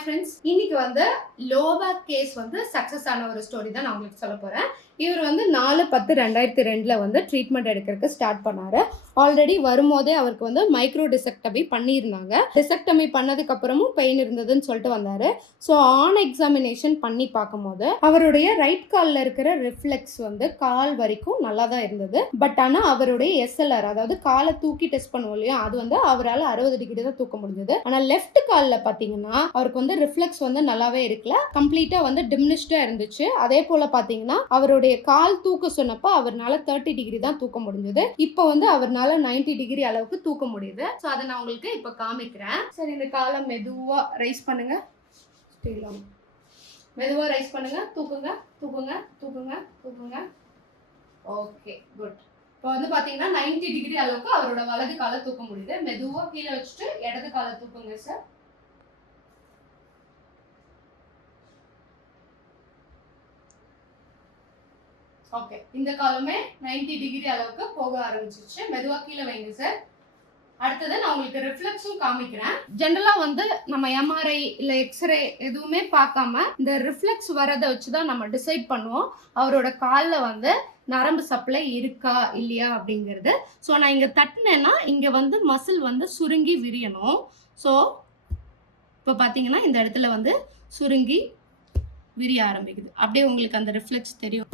Hi friends இன்னைக்கு வந்து லோபா case வந்து சக்ஸஸ் ஆன ஒரு ஸ்டோரி தான் நான் உங்களுக்கு சொல்ல போகிறேன் இவர் வந்து நாலு பத்து ரெண்டாயிரத்தி ரெண்டில் வந்து ட்ரீட்மெண்ட் எடுக்கிறதுக்கு ஸ்டார்ட் பண்ணாரு. ஆல்ரெடி வரும்போதே அவருக்கு வந்து மைக்ரோ டிசெக்டமி பண்ணியிருந்தாங்க. டிசெக்டமி பண்ணதுக்கு அப்புறமும் பெயின் இருந்ததுன்னு சொல்லிட்டு வந்தாரு. ஸோ ஆன் எக்ஸாமினேஷன் பண்ணி பார்க்கும்போது அவருடைய ரைட் காலில் இருக்கிற ரிஃப்ளெக்ஸ் வந்து கால் வரைக்கும் நல்லா தான் இருந்தது. பட் ஆனால் அவருடைய எஸ்எல்ஆர் அதாவது காலை தூக்கி டெஸ்ட் பண்ணுவோம் இல்லையா அது வந்து அவரால் அறுபது டிகிரி தான் தூக்க முடிஞ்சது. ஆனால் லெஃப்ட் காலில் பார்த்தீங்கன்னா அவருக்கு வந்து ரிஃப்ளெக்ஸ் வந்து நல்லாவே இருக்கல. கம்ப்ளீட்டாக வந்து டிமினிஷ்டாக இருந்துச்சு. அதே போல் பார்த்தீங்கன்னா அவருடைய கால் தூக்க சொன்னப்போ அவர்னால தேர்ட்டி டிகிரி தான் தூக்க முடிஞ்சது. இப்போ வந்து அவர் உங்களால நைன்டி டிகிரி அளவுக்கு தூக்க முடியுது. ஸோ அதை நான் உங்களுக்கு இப்போ காமிக்கிறேன். சரி இந்த காலை மெதுவாக ரைஸ் பண்ணுங்க. ஸ்டீலாம் மெதுவாக ரைஸ் பண்ணுங்க. தூக்குங்க தூக்குங்க தூக்குங்க தூக்குங்க. ஓகே குட் இப்போ வந்து பார்த்தீங்கன்னா 90 டிகிரி அளவுக்கு அவரோட வலது காலை தூக்க முடியுது. மெதுவாக கீழே வச்சுட்டு இடது காலை தூக்குங்க சார் ஓகே இந்த காலமே 90 டிகிரி அளவுக்கு போக ஆரம்பிச்சிருச்சு. மெதுவாக கீழே வைங்க சார் அடுத்தது நான் உங்களுக்கு ரிஃப்ளெக்ஸும் காமிக்கிறேன். ஜென்ரலா வந்து நம்ம எம்ஆர்ஐ இல்ல எக்ஸ்ரே எதுவுமே பார்க்காம இந்த ரிஃப்ளெக்ஸ் வரதை வச்சு தான் நம்ம டிசைட் பண்ணுவோம். அவரோட காலில் வந்து நரம்பு சப்ளை இருக்கா இல்லையா அப்படிங்கிறது. ஸோ நான் இங்கே தட்டினேன்னா இங்கே வந்து மசில் வந்து சுருங்கி விரியணும். ஸோ இப்போ பார்த்தீங்கன்னா இந்த இடத்துல வந்து சுருங்கி விரிய ஆரம்பிக்குது. அப்படியே உங்களுக்கு அந்த ரிஃப்ளெக்ஸ் தெரியும்.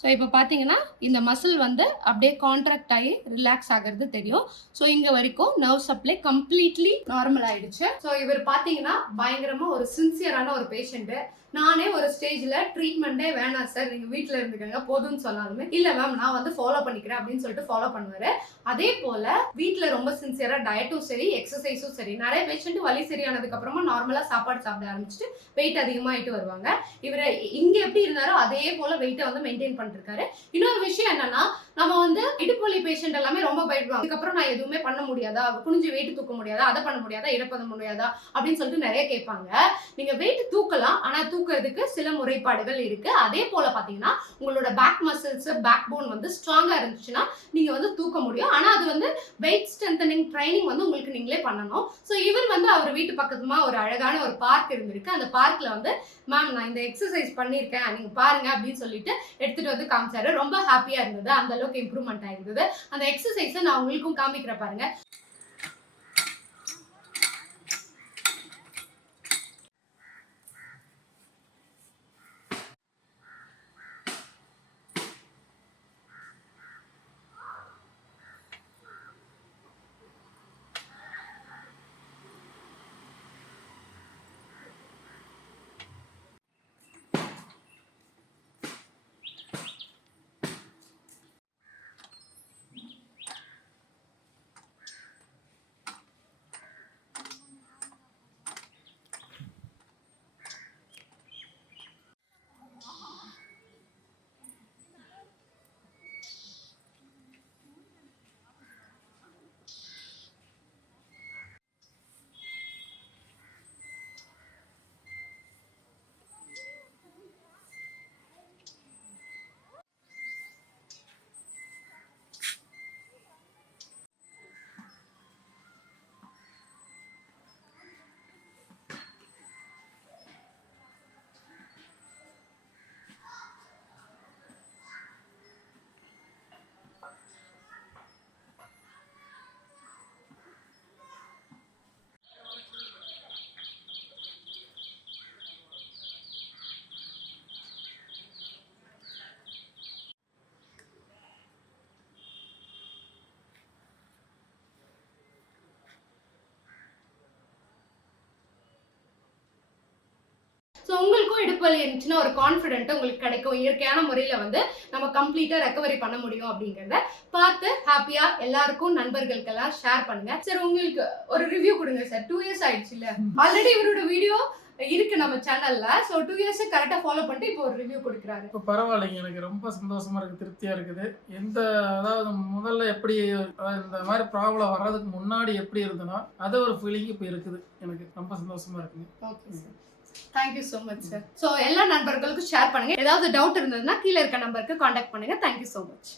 ஸோ இப்போ பார்த்தீங்கன்னா இந்த மசில் வந்து அப்படியே கான்ட்ராக்ட் ஆகி ரிலாக்ஸ் ஆகிறது தெரியும். ஸோ இங்கே வரைக்கும் நர்வ் சப்ளை கம்ப்ளீட்லி நார்மல் ஆயிடுச்சு. ஸோ இவர் பார்த்தீங்கன்னா பயங்கரமாக ஒரு சின்சியரான ஒரு பேஷண்ட்டு நானே ஒரு ஸ்டேஜில் ட்ரீட்மெண்ட்டே வேணாம் சார் நீங்கள் வீட்டில் இருந்துக்கங்க போதும்னு சொன்னாலுமே. இல்லை மேம் நான் வந்து ஃபாலோ பண்ணிக்கிறேன் அப்படின்னு சொல்லிட்டு ஃபாலோ பண்ணுவார். அதே போல் வீட்டில் ரொம்ப சின்சியராக டயட்டும் சரி எக்ஸசைஸும் சரி நிறைய பேஷண்ட் வலி சரியானதுக்கு அப்புறமா நார்மலாக சாப்பாடு சாப்பிட ஆரம்பிச்சுட்டு வெயிட் அதிகமாகிட்டு வருவாங்க. இவர் இங்கே எப்படி இருந்தாரோ அதே போல் வெயிட்டை வந்து மெயின்டைன் பண்ணிருக்காரு இன்னொரு விஷயம் என்னன்னா நம்ம வந்து இடுப்பொலி பேஷண்ட் எல்லாமே ரொம்ப பயப்படுவாங்க. அதுக்கப்புறம் நான் எதுவுமே பண்ண முடியாதா? குனிஞ்சு வெயிட் தூக்க முடியாதா? அதை பண்ண முடியாதா? இடப்பத முடியாதா? அப்படின்னு சொல்லிட்டு நிறைய கேட்பாங்க. நீங்க வெயிட் தூக்கலாம். ஆனா தூக்குறதுக்கு சில முறைப்பாடுகள் இருக்கு. அதே போல பாத்தீங்கன்னா உங்களோட பேக் மசில்ஸ் பேக் போன் வந்து ஸ்ட்ராங்கா இருந்துச்சுன்னா நீங்க வந்து தூக்க முடியும். ஆனா அது வந்து வெயிட் ஸ்ட்ரென்தனிங் ட்ரைனிங் வந்து உங்களுக்கு நீங்களே பண்ணணும். ஸோ இவர் வந்து அவர் வீட்டு பக்கத்துமா ஒரு அழகான ஒரு பார்க் இருந்திருக்கு. அந்த பார்க்ல வந்து மேம் நான் இந்த எக்ஸசைஸ் பண்ணியிருக்கேன். நீங்க பாருங்க அப்படின்னு சொல்லிட்டு எடுத்துட்டு வந்து காமிச்சாரு. ரொம்ப ஹாப்பியா இருந்தது. அந்த அளவுக்கு இம்ப்ரூவ்மெண்ட் ஆயிருந்தது. அந்த எக்ஸசைஸை நான் உங்களுக்கும் காமிக்கிற பாருங்க. ஸோ உங்களுக்கும் இடுப்பு வலி இருந்துச்சுன்னா ஒரு கான்ஃபிடென்ட் உங்களுக்கு கிடைக்கும். இயற்கையான முறையில் வந்து நம்ம கம்ப்ளீட்டாக ரெக்கவரி பண்ண முடியும் அப்படிங்கிறத பார்த்து ஹாப்பியாக எல்லாருக்கும் நண்பர்களுக்கெல்லாம் ஷேர் பண்ணுங்க. சரி உங்களுக்கு ஒரு ரிவ்யூ கொடுங்க சார் டூ இயர்ஸ் ஆயிடுச்சு இல்ல? ஆல்ரெடி இவரோட வீடியோ இருக்கு நம்ம சேனல்ல ஸோ டூ இயர்ஸ் கரெக்டாக ஃபாலோ பண்ணிட்டு இப்போ ஒரு ரிவ்யூ கொடுக்குறாரு. இப்போ பரவாயில்லைங்க. எனக்கு ரொம்ப சந்தோஷமா இருக்கு திருப்தியா இருக்குது. எந்த அதாவது முதல்ல எப்படி இந்த மாதிரி ப்ராப்ளம் வர்றதுக்கு முன்னாடி எப்படி இருந்தனோ அது ஒரு ஃபீலிங் இப்போ இருக்குது. எனக்கு ரொம்ப சந்தோஷமா இருக்குங்க. Okay sir thank you so much sir so எல்லா நண்பர்களுக்கும் ஷேர் பண்ணுங்க. ஏதாவது டவுட் இருந்ததுன்னா கீழே இருக்க நம்பருக்கு காண்டாக்ட் பண்ணுங்க. Thank you so much